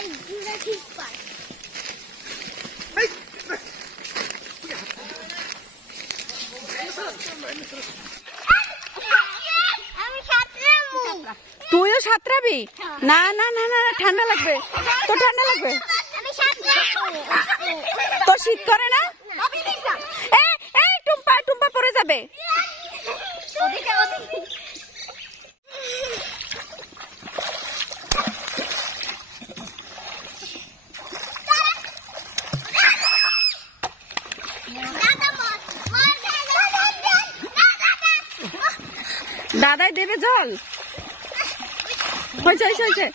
like Jurassic Park. তুইও সাঁতরাবি? না না না না, ঠান্ডা লাগবে তো, ঠান্ডা লাগবে তো, শীত করে না? এই টুম্পা, টুম্পা পড়ে যাবে। দাদাই দেবে জল? হয়েছে হয়েছে হয়েছে।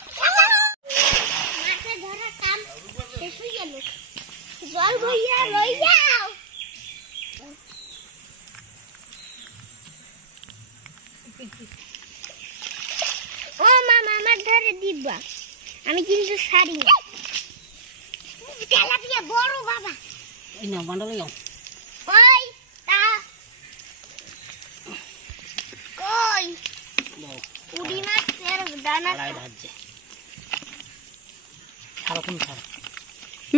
জল ভইয়া লই যাও। ও মামা আমার ধরে দিবা, আমি কিন্তু সারি না। তেলাপিয়া বড় বাবা। এই নাও বান্ডা লই যাও। ওই তা কই উড়ি মাছের দানা আড়াই ভাজছে। ছাড়ো তুমি ছাড়ো।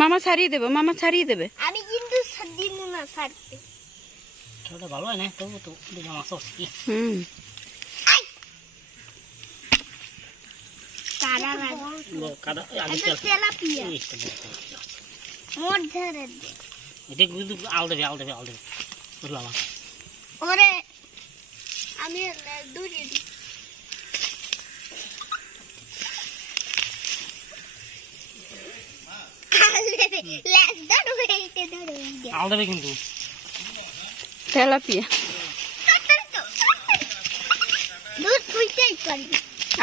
মামা ছাড়িয়ে দেবে, মামা ছাড়িয়ে দেবে। আমি কিন্তু দিন না ছাড়তে। ছোটটা ভালো হয় না, তবু তো মাছ কি। কাদা কাদা তেলাপিয়া মোট ধরে এটা কিন্তু আল দেবে আল দেবে আল দেবে বুঝলাম। ওরে আমি দূরে আল দেবে কিন্তু তেলাপিয়া। দুধ পুইতেই পারি।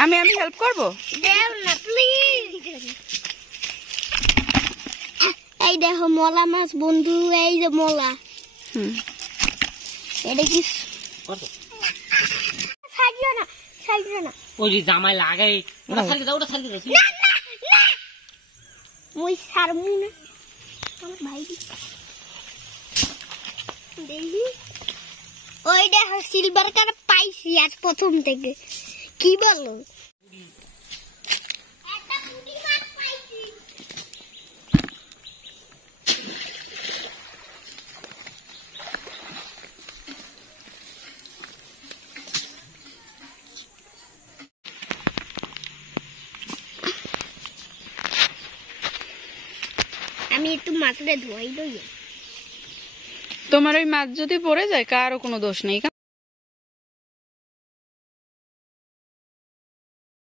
আমি হেল্প করবো? দেও না প্লিজ। এই দেখো মলা মাছ বন্ধু, এই যে মলা। এটা কি ছাড়িও না, ছাড়িও না। ওই যে জামাই লাগাই ওটা ছাড়ি দাও, ওটা ছাড়ি দাও। না না না, মুই ছাড়মু না। আমার ভাই দেখি ওই দেখো সিলভার কার পাইছি আজ প্রথম থেকে। কি বলো? একটা পুঁটি মাছ পাইছি। আমি একটু মাছটা ধোয়াই লই। তোমার ওই মাছ যদি পড়ে যায় কারও কোনো দোষ নেই।